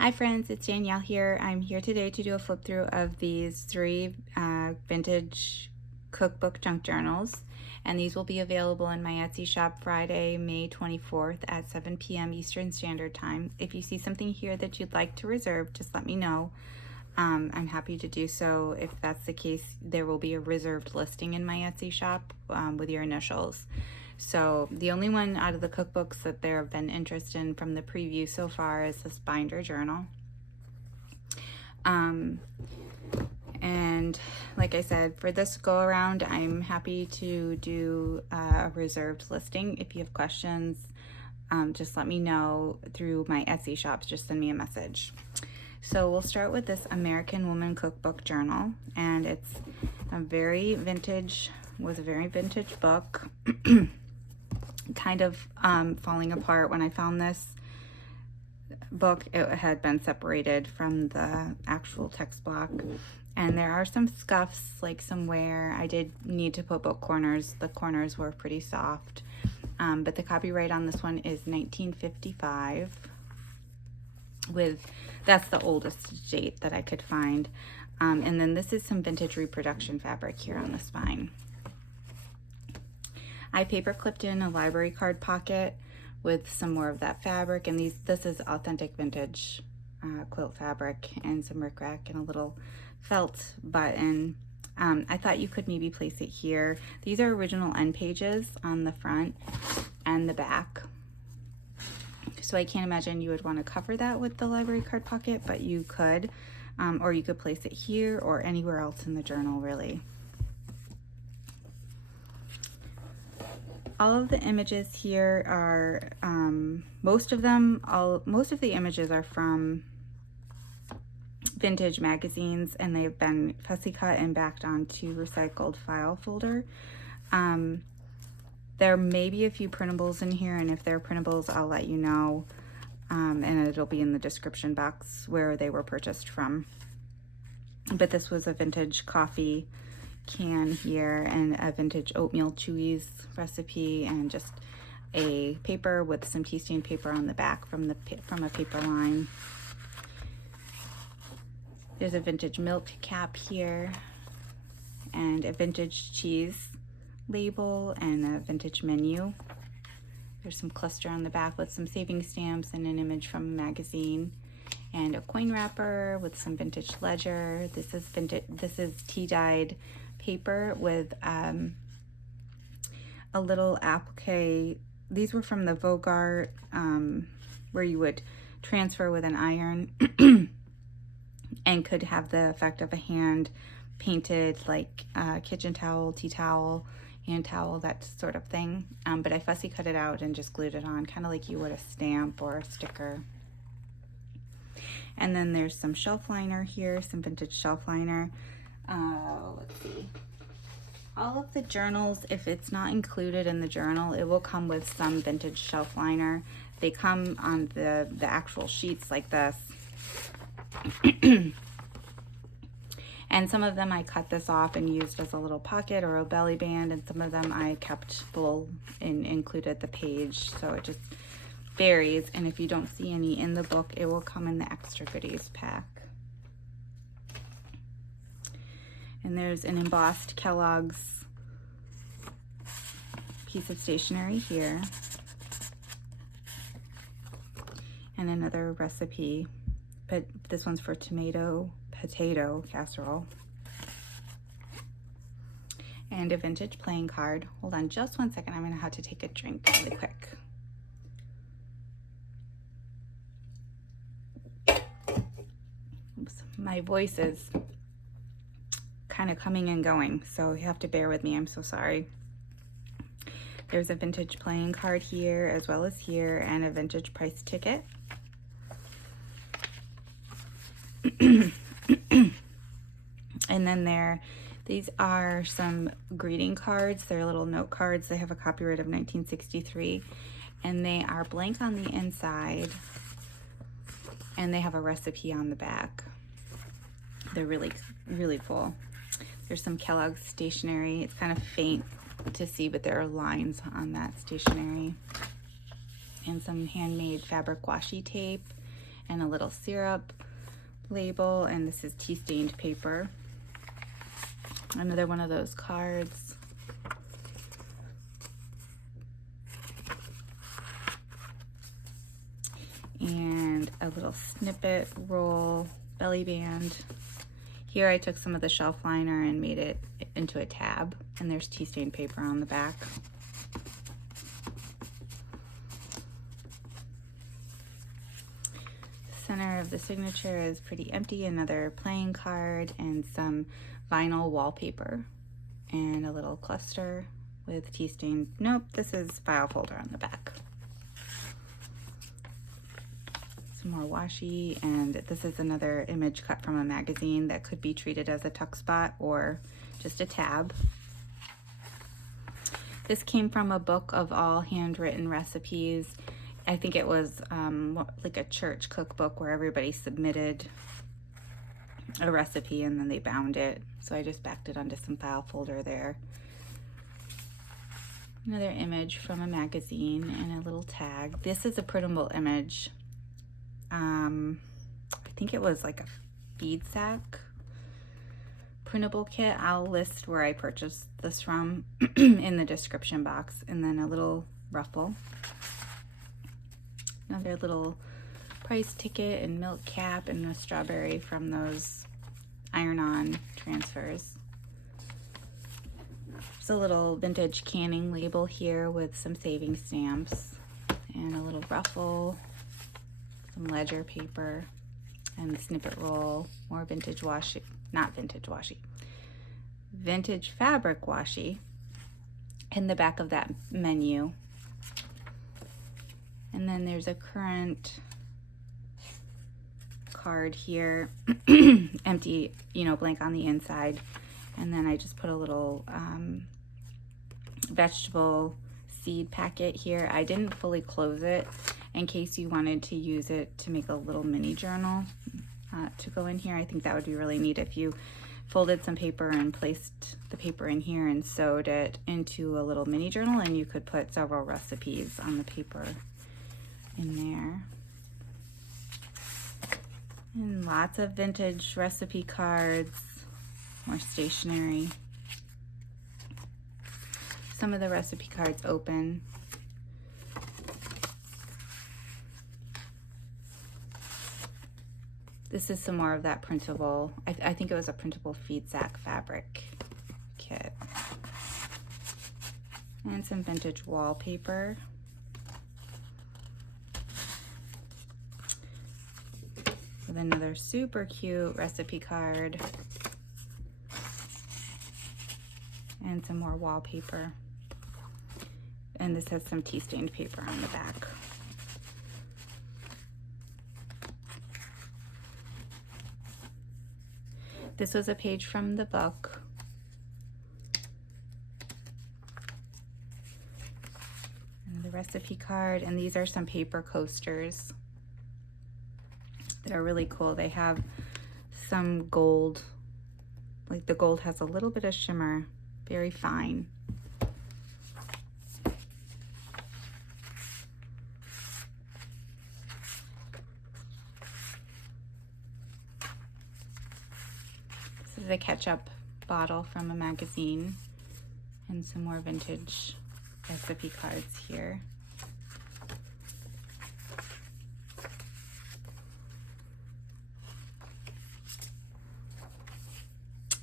Hi friends, it's Danielle here. I'm here today to do a flip through of these three vintage cookbook junk journals, and these will be available in my Etsy shop Friday, May 24th at 7 p.m. Eastern Standard Time. If you see something here that you'd like to reserve, just let me know. I'm happy to do so. If that's the case, there will be a reserved listing in my Etsy shop with your initials. So the only one out of the cookbooks that there have been interest in from the preview so far is this binder journal. And like I said, for this go around, I'm happy to do a reserved listing. If you have questions, just let me know through my Etsy shops. Just send me a message. So we'll start with this American Woman Cookbook Journal, and it's a very vintage book. Kind of falling apart. When I found this book, it had been separated from the actual text block, and there are some scuffs, like some wear. I did need to put book corners. The corners were pretty soft, but the copyright on this one is 1955. That's the oldest date that I could find. And then this is some vintage reproduction fabric here on the spine. I paper clipped in a library card pocket with some more of that fabric, and this is authentic vintage quilt fabric, and some rickrack and a little felt button. I thought you could maybe place it here. These are original end pages on the front and the back. So I can't imagine you would want to cover that with the library card pocket, but you could, or you could place it here or anywhere else in the journal, really. All of the images here are, most of the images are from vintage magazines, and they've been fussy cut and backed onto recycled file folder. There may be a few printables in here, and if they're printables, I'll let you know, and it'll be in the description box where they were purchased from. But this was a vintage coffee can here, and a vintage oatmeal chewies recipe, and just a paper with some tea stain paper on the back from a paper line. There's a vintage milk cap here, and a vintage cheese label, and a vintage menu. There's some cluster on the back with some saving stamps and an image from a magazine, and a coin wrapper with some vintage ledger. This is tea dyed paper with a little applique. These were from the Vogart, where you would transfer with an iron and could have the effect of a hand painted, like kitchen towel, tea towel, hand towel, that sort of thing. But I fussy cut it out and just glued it on, kind of like you would a stamp or a sticker. And then there's some shelf liner here, some vintage shelf liner. Let's see. All of the journals, if it's not included in the journal, it will come with some vintage shelf liner. They come on the actual sheets like this. And some of them I cut this off and used as a little pocket or a belly band, and some of them I kept full and included the page. So it just varies, and if you don't see any in the book, it will come in the extra goodies pack. And there's an embossed Kellogg's piece of stationery here, and another recipe, but this one's for potato casserole, and a vintage playing card. Hold on just 1 second, I'm gonna have to take a drink really quick. Oops, my voice is kind of coming and going, so you have to bear with me. I'm so sorry. There's a vintage playing card here as well as here, and a vintage price ticket. And then these are some greeting cards. They're little note cards. They have a copyright of 1963, and they are blank on the inside, and they have a recipe on the back. They're really, really full. There's some Kellogg's stationery. It's kind of faint to see, but there are lines on that stationery. And some handmade fabric washi tape, and a little syrup label, and this is tea stained paper. Another one of those cards. And a little snippet roll belly band. Here I took some of the shelf liner and made it into a tab, and there's tea stained paper on the back. The center of the signature is pretty empty. Another playing card and some vinyl wallpaper and a little cluster with tea stained, nope, this is file folder on the back. Some more washi, and this is another image cut from a magazine that could be treated as a tuck spot or just a tab. This came from a book of all handwritten recipes. I think it was like a church cookbook where everybody submitted a recipe and then they bound it. So I just backed it onto some file folder there. Another image from a magazine and a little tag. This is a printable image. I think it was like a feed sack printable kit. I'll list where I purchased this from in the description box. And then a little ruffle. Another little price ticket and milk cap and a strawberry from those iron-on transfers. There's a little vintage canning label here with some saving stamps and a little ruffle, some ledger paper and snippet roll, more vintage washi, not vintage washi, vintage fabric washi in the back of that menu. And then there's a current card here, empty, blank on the inside. And then I just put a little vegetable seed packet here. I didn't fully close it in case you wanted to use it to make a little mini journal to go in here. I think that would be really neat if you folded some paper and placed the paper in here and sewed it into a little mini journal, and you could put several recipes on the paper in there. And lots of vintage recipe cards, more stationery. Some of the recipe cards open. This is some more of that printable, I think it was a printable feed sack fabric kit. And some vintage wallpaper. With another super cute recipe card. And some more wallpaper. And this has some tea stained paper on the back. This was a page from the book. And the recipe card, and these are some paper coasters. They're really cool. They have some gold, like the gold has a little bit of shimmer, very fine. This is a ketchup bottle from a magazine, and some more vintage recipe cards here.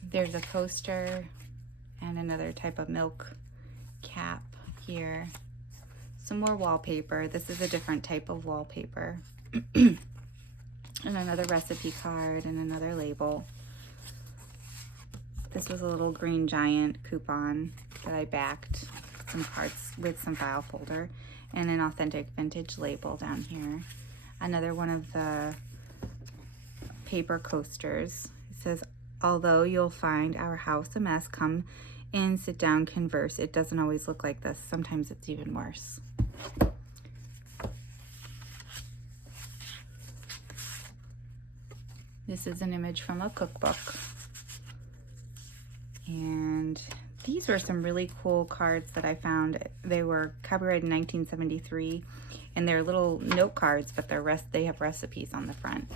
There's a coaster and another type of milk cap here. Some more wallpaper. This is a different type of wallpaper. And another recipe card and another label. This was a little Green Giant coupon that I backed some cards with some file folder and an authentic vintage label down here. Another one of the paper coasters. It says, although you'll find our house a mess, come in, sit down, converse. It doesn't always look like this. Sometimes it's even worse. This is an image from a cookbook. And these were some really cool cards that I found. They were copyrighted in 1973, and they're little note cards, but they have recipes on the front.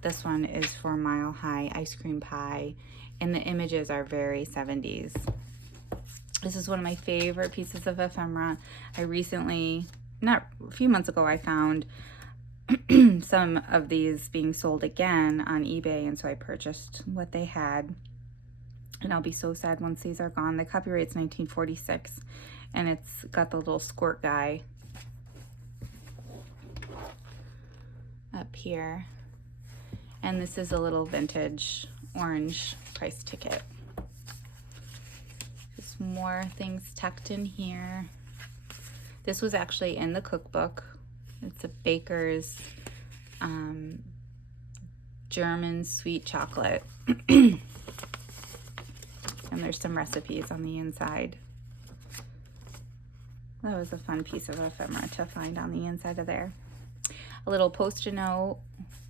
This one is for Mile High Ice Cream Pie, and the images are very 70s. This is one of my favorite pieces of ephemera. I recently, not a few months ago, I found some of these being sold again on eBay, and so I purchased what they had. And I'll be so sad once these are gone. The copyright's 1946, and it's got the little squirt guy up here. And this is a little vintage orange price ticket. Just more things tucked in here. This was actually in the cookbook. It's a baker's German sweet chocolate. And there's some recipes on the inside. That was a fun piece of ephemera to find on the inside of there. A little Post-it note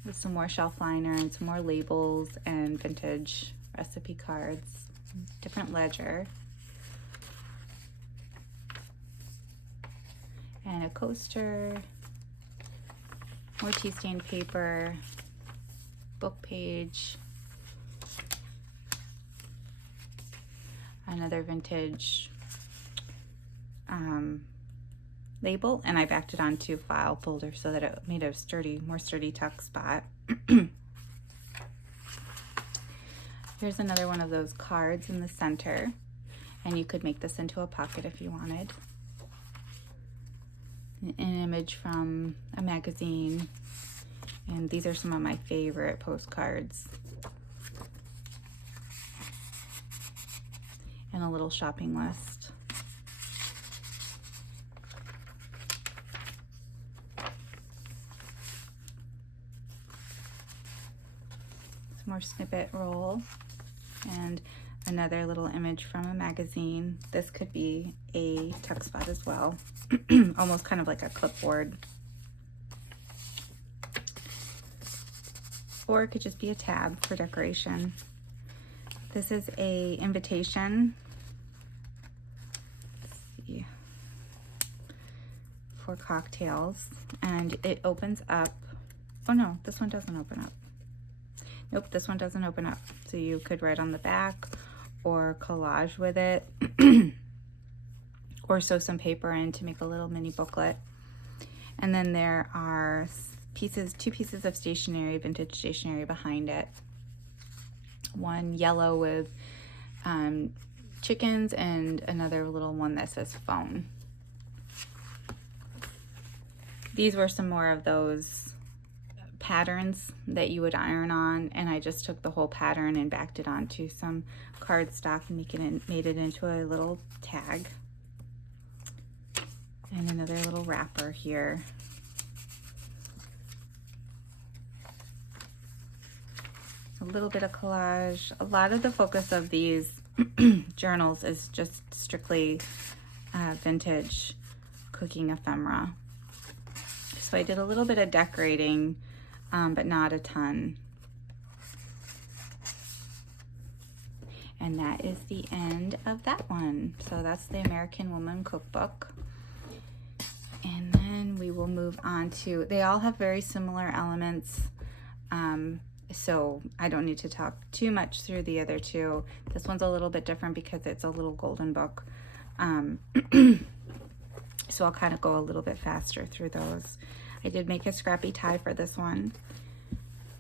with some more shelf liner and some more labels and vintage recipe cards. Different ledger. And a coaster. More tea stained paper. Book page. Another vintage label, and I backed it onto file folder so that it made a more sturdy tuck spot. Here's another one of those cards in the center, and you could make this into a pocket if you wanted. An image from a magazine, and these are some of my favorite postcards. And a little shopping list. Some more snippet roll and another little image from a magazine. This could be a tuck spot as well. Almost kind of like a clipboard. Or it could just be a tab for decoration. This is a invitation for cocktails, and it opens up. Oh no, this one doesn't open up. Nope, this one doesn't open up. So you could write on the back or collage with it or sew some paper in to make a little mini booklet. And then there are two pieces of stationery, vintage stationery behind it. One yellow with chickens and another little one that says phone. These were some more of those patterns that you would iron on, and I just took the whole pattern and backed it onto some cardstock and made it into a little tag. And another little wrapper here. A little bit of collage. A lot of the focus of these journals is just strictly vintage cooking ephemera. So I did a little bit of decorating, but not a ton. And that is the end of that one. So that's the American Woman Cookbook. And then we will move on to, they all have very similar elements. So I don't need to talk too much through the other two. This one's a little bit different because it's a little golden book. So I'll kind of go a little bit faster through those. I did make a scrappy tie for this one.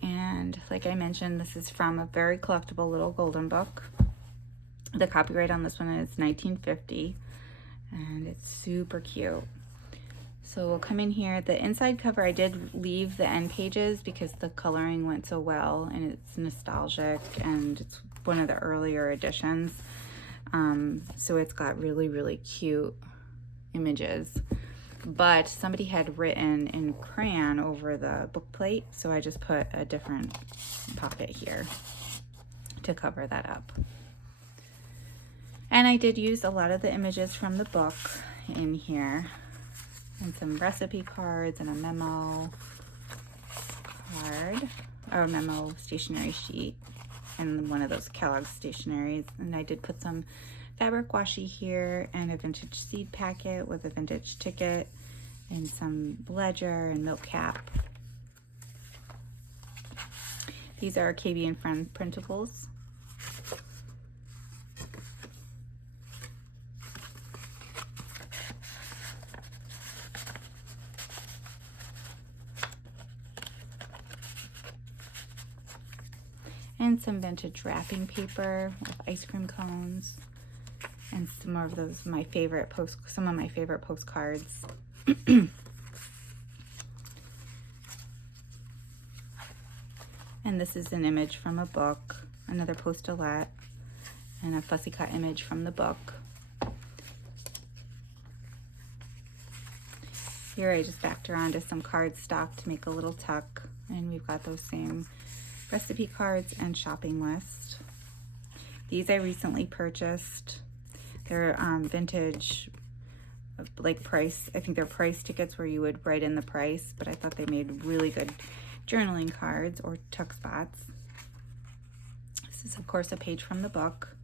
And like I mentioned, this is from a very collectible little golden book. The copyright on this one is 1950, and it's super cute. So we'll come in here. The inside cover, I did leave the end pages because the coloring went so well, and it's nostalgic, and it's one of the earlier editions. So it's got really, really cute images. But somebody had written in crayon over the book plate, so I just put a different pocket here to cover that up. And I did use a lot of the images from the book in here, and some recipe cards and a memo card, or a memo stationery sheet, and one of those Kellogg's stationaries. And I did put some fabric washi here and a vintage seed packet with a vintage ticket and some ledger and milk cap. These are KB and Friends printables. And some vintage wrapping paper with ice cream cones, and some more of those some of my favorite postcards. And this is an image from a book, another postulette, and a fussy cut image from the book. Here I just backed around to some cardstock to make a little tuck, and we've got those same recipe cards and shopping list. These I recently purchased. They're vintage, like price. I think they're price tickets where you would write in the price, but I thought they made really good journaling cards or tuck spots. This is of course a page from the book.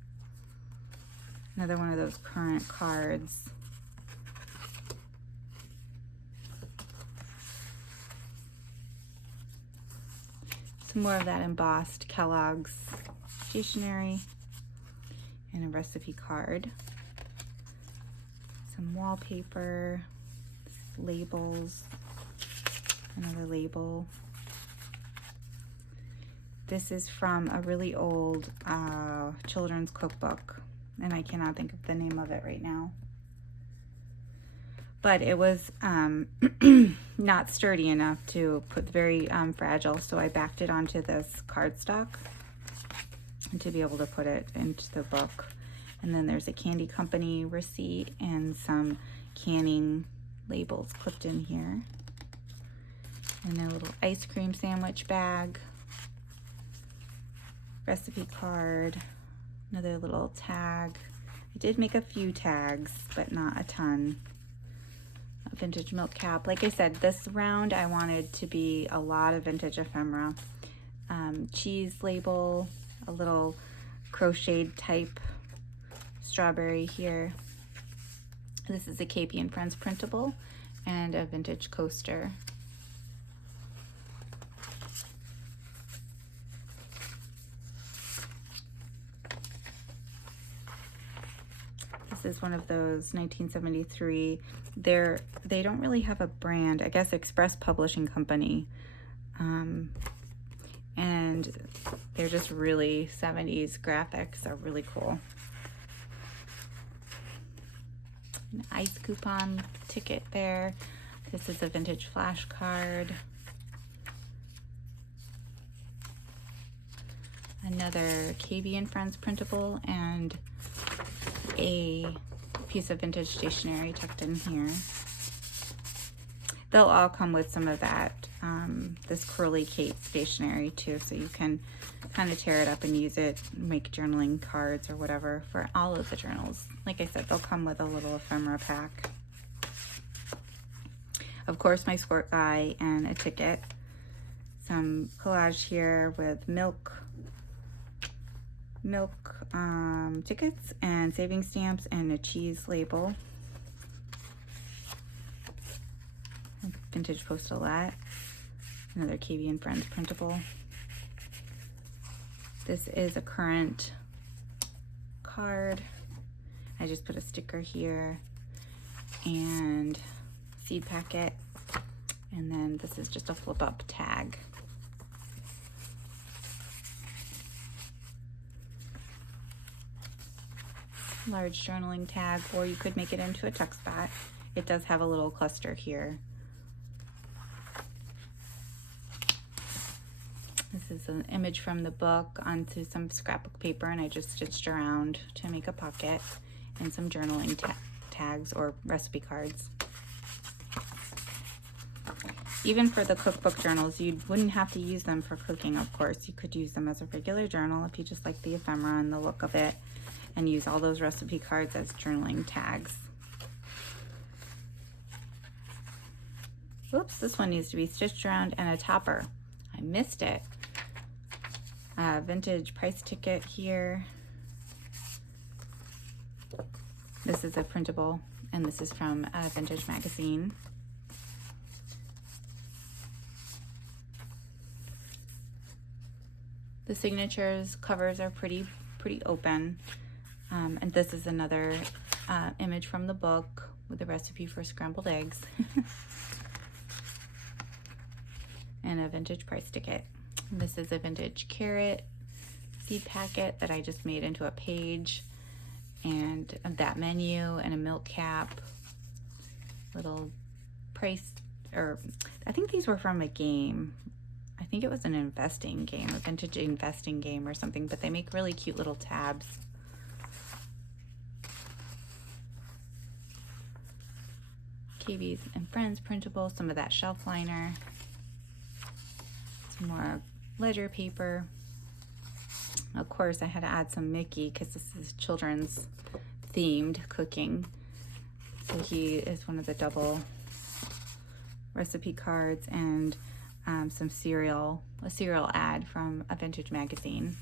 Another one of those current cards. Some more of that embossed Kellogg's stationery and a recipe card. Some wallpaper, labels, another label. This is from a really old children's cookbook, and I cannot think of the name of it right now. But it was not sturdy enough to put, very fragile, so I backed it onto this cardstock to be able to put it into the book. And then there's a candy company receipt and some canning labels clipped in here. And a little ice cream sandwich bag, recipe card, another little tag. I did make a few tags, but not a ton. A vintage milk cap. Like I said, this round I wanted to be a lot of vintage ephemera. Cheese label, a little crocheted type strawberry here. This is a KB and Friends printable, and a vintage coaster. This is one of those 1973. They don't really have a brand. I guess Express Publishing Company. And they're just really 70s graphics are really cool. An ice coupon ticket there. This is a vintage flashcard. Another KB and Friends printable, and a piece of vintage stationery tucked in here. They'll all come with some of that, this Curly Kate stationery too, so you can kind of tear it up and use it, make journaling cards or whatever for all of the journals. Like I said, they'll come with a little ephemera pack. Of course, my squirt guy and a ticket. Some collage here with milk tickets and saving stamps and a cheese label. Vintage postulette. Another KB and Friends printable. This is a current card. I just put a sticker here and seed packet, and then this is just a flip up tag. Large journaling tag, or you could make it into a tuck spot. It does have a little cluster here. This is an image from the book onto some scrapbook paper, and I just stitched around to make a pocket, and some journaling tags or recipe cards. Even for the cookbook journals, you wouldn't have to use them for cooking, of course. You could use them as a regular journal if you just like the ephemera and the look of it, and use all those recipe cards as journaling tags. Oops, this one needs to be stitched around, and a topper. I missed it. Vintage price ticket here. This is a printable, and this is from a vintage magazine. The signatures covers are pretty open. And this is another image from the book with a recipe for scrambled eggs. And a vintage price ticket. This is a vintage carrot seed packet that I just made into a page, and that menu and a milk cap, little price, or I think these were from a game. I think it was an investing game, a vintage investing game or something, but they make really cute little tabs. KB's and Friends printables, some of that shelf liner, some more ledger paper. Of course, I had to add some Mickey because this is children's themed cooking. So he is one of the double recipe cards, and some cereal, a cereal ad from a vintage magazine.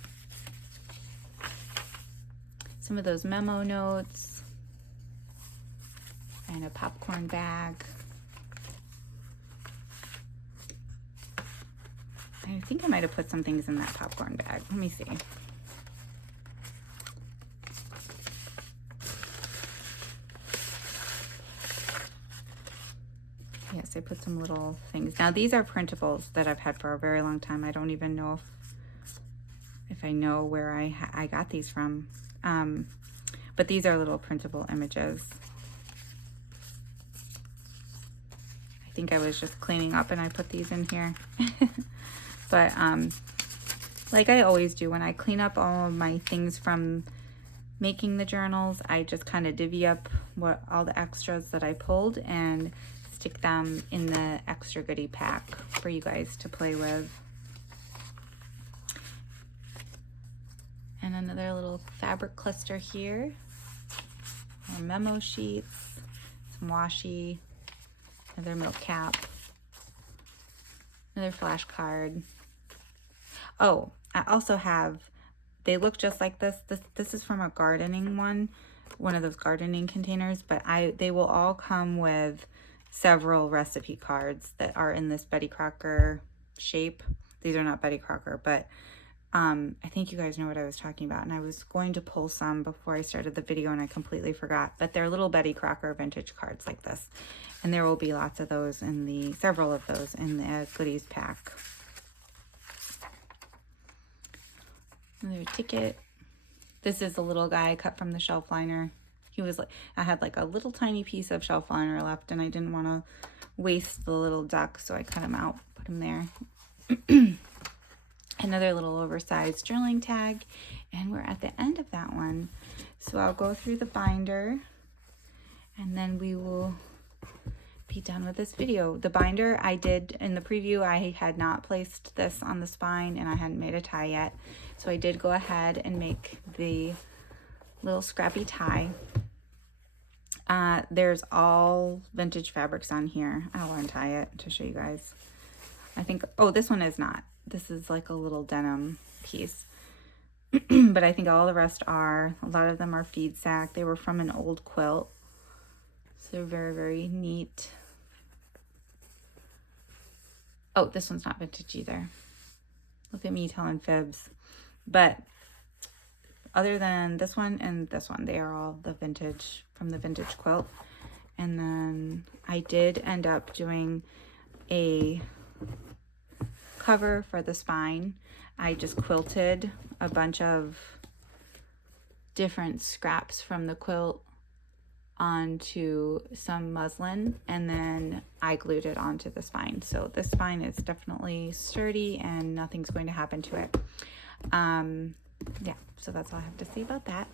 Some of those memo notes, and a popcorn bag. I think I might have put some things in that popcorn bag. Let me see. Yes, I put some little things. Now these are printables that I've had for a very long time. I don't even know if I know where I got these from. But these are little printable images. I think I was just cleaning up and I put these in here. But like I always do, when I clean up all of my things from making the journals, I just kind of divvy up all the extras that I pulled and stick them in the extra goodie pack for you guys to play with. And another little fabric cluster here. More memo sheets, some washi, another milk cap, another flashcard. Oh, I also have, they look just like this. This is from a gardening one of those gardening containers, but they will all come with several recipe cards that are in this Betty Crocker shape. These are not Betty Crocker, but I think you guys know what I was talking about, and I was going to pull some before I started the video and I completely forgot, but they're little Betty Crocker vintage cards like this, and there will be lots of those several of those in the goodies pack. Another ticket. This is a little guy cut from the shelf liner. He was like, I had like a little tiny piece of shelf liner left and I didn't want to waste the little duck, so I cut him out, put him there. Another little oversized journaling tag, and we're at the end of that one. So I'll go through the binder and then we will be done with this video. The binder I did in the preview, I had not placed this on the spine and I hadn't made a tie yet. So I did go ahead and make the little scrappy tie. There's all vintage fabrics on here. I'll untie it to show you guys. I think, oh, this one is not. This is like a little denim piece. But I think all the rest are. A lot of them are feed sack. They were from an old quilt. So they're very, very neat. Oh, this one's not vintage either. Look at me telling fibs. But other than this one and this one, they are all the vintage, from the vintage quilt. And then I did end up doing a cover for the spine. I just quilted a bunch of different scraps from the quilt onto some muslin, and then I glued it onto the spine. So the spine is definitely sturdy and nothing's going to happen to it. Yeah, so that's all I have to say about that.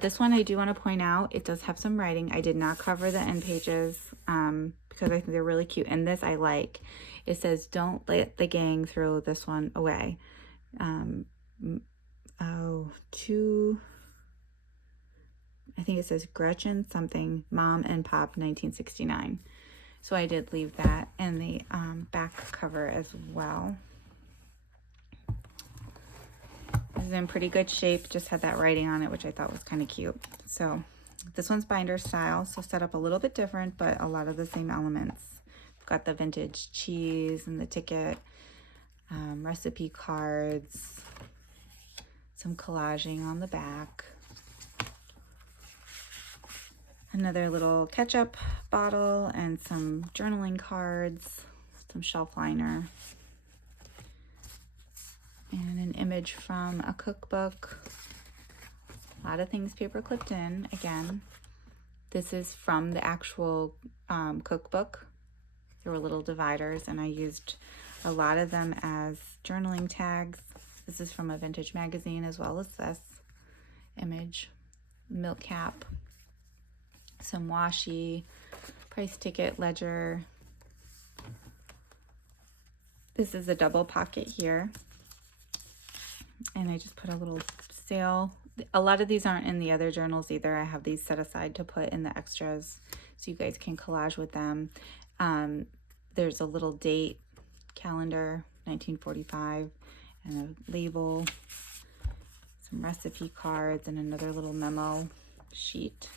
This one I do want to point out, it does have some writing. I did not cover the end pages because I think they're really cute, and this I like. It says, "Don't let the gang throw this one away." I think it says Gretchen something, Mom and Pop, 1969. So I did leave that in the back cover as well. This is in pretty good shape, just had that writing on it, which I thought was kind of cute. So this one's binder style, so set up a little bit different, but a lot of the same elements. We've got the vintage cheese and the ticket, recipe cards, some collaging on the back. Another little ketchup bottle and some journaling cards, some shelf liner, and an image from a cookbook. A lot of things paper clipped in again. This is from the actual cookbook. There were little dividers and I used a lot of them as journaling tags. This is from a vintage magazine as well as this image. Milk cap, some washi, price ticket, ledger. This is a double pocket here. And I just put a little sale. A lot of these aren't in the other journals either. I have these set aside to put in the extras so you guys can collage with them. There's a little date calendar, 1945, and a label, some recipe cards, and another little memo sheet.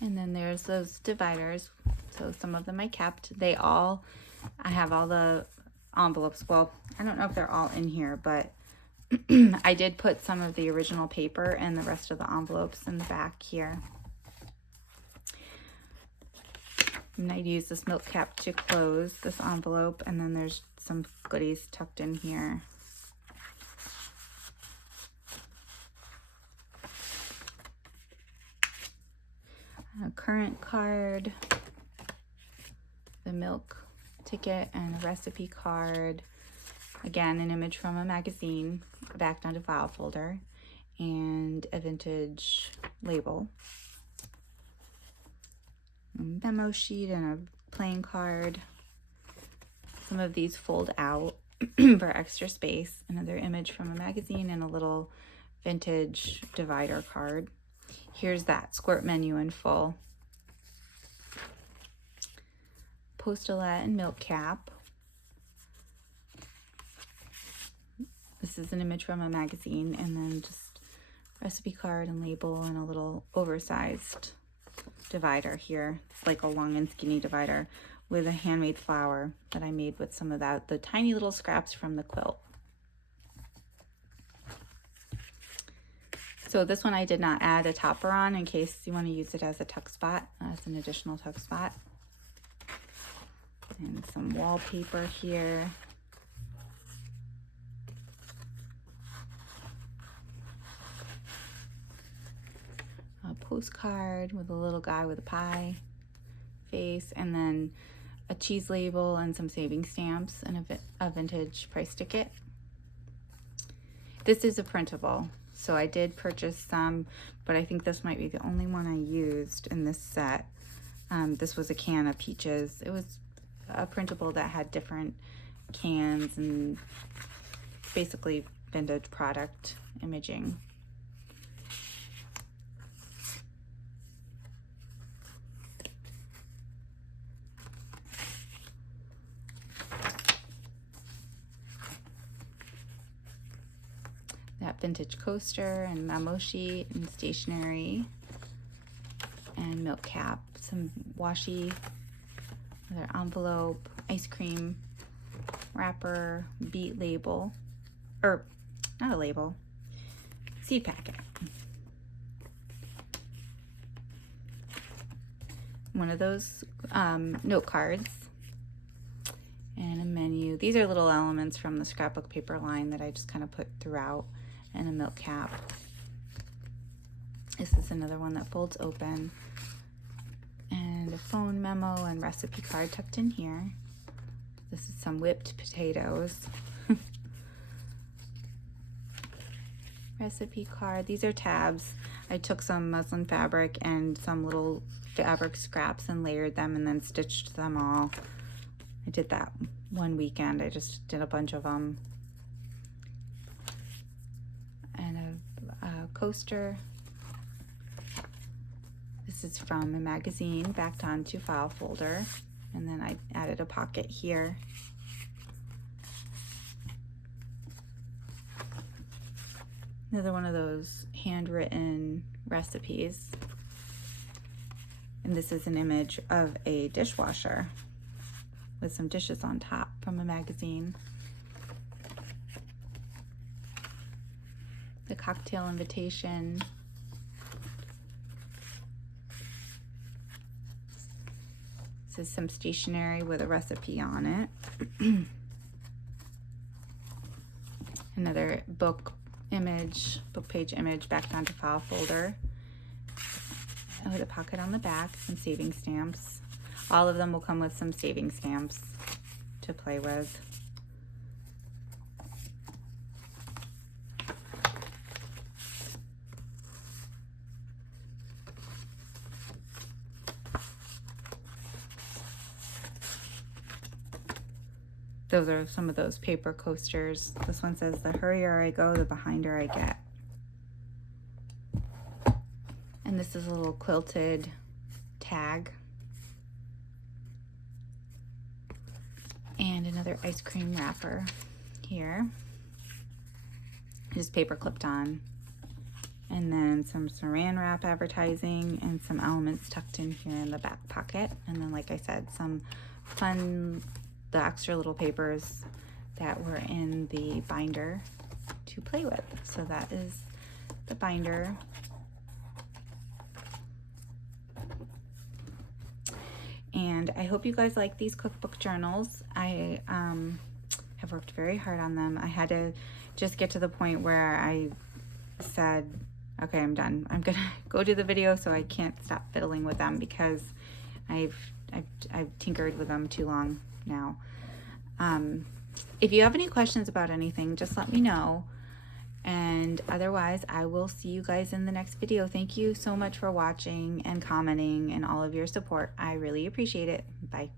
And then there's those dividers. So some of them I kept. I have all the envelopes. Well, I don't know if they're all in here, but I did put some of the original paper and the rest of the envelopes in the back here. And I use this milk cap to close this envelope, and then there's some goodies tucked in here. A current card, the milk ticket, and a recipe card. Again, an image from a magazine, backed onto file folder, and a vintage label. A memo sheet and a playing card. Some of these fold out for extra space. Another image from a magazine and a little vintage divider card. Here's that squirt menu in full. Postulette and milk cap. This is an image from a magazine, and then just recipe card and label and a little oversized divider here. It's like a long and skinny divider with a handmade flower that I made with some of the tiny little scraps from the quilt. So this one I did not add a topper on in case you want to use it as a tuck spot, as an additional tuck spot. And some wallpaper here. A postcard with a little guy with a pie face, and then a cheese label and some saving stamps and a vintage price ticket. This is a printable. So I did purchase some, but I think this might be the only one I used in this set. This was a can of peaches. It was a printable that had different cans and basically vintage product imaging. That vintage coaster and memo sheet and stationery and milk cap, some washi, another envelope, ice cream wrapper, beet label, or not a label, seed packet. One of those note cards and a menu. These are little elements from the scrapbook paper line that I just kind of put throughout. And a milk cap. This is another one that folds open. And a phone memo and recipe card tucked in here. This is some whipped potatoes. Recipe card. These are tabs. I took some muslin fabric and some little fabric scraps and layered them and then stitched them all. I did that one weekend. I just did a bunch of them. And a coaster. This is from a magazine backed onto file folder, and then I added a pocket here. Another one of those handwritten recipes. And this is an image of a dishwasher with some dishes on top from a magazine. The cocktail invitation. This is some stationery with a recipe on it. Another book image, book page image backed onto file folder. With a pocket on the back, some saving stamps. All of them will come with some saving stamps to play with. Those are some of those paper coasters. This one says, the hurrier I go, the behinder I get. And this is a little quilted tag. And another ice cream wrapper here. Just paper clipped on. And then some saran wrap advertising and some elements tucked in here in the back pocket. And then, like I said, some fun, the extra little papers that were in the binder to play with. So that is the binder. And I hope you guys like these cookbook journals. I have worked very hard on them. I had to just get to the point where I said, okay, I'm done. I'm gonna go do the video so I can't stop fiddling with them because I've tinkered with them too long now. If you have any questions about anything, just let me know. And otherwise, I will see you guys in the next video. Thank you so much for watching and commenting and all of your support. I really appreciate it. Bye.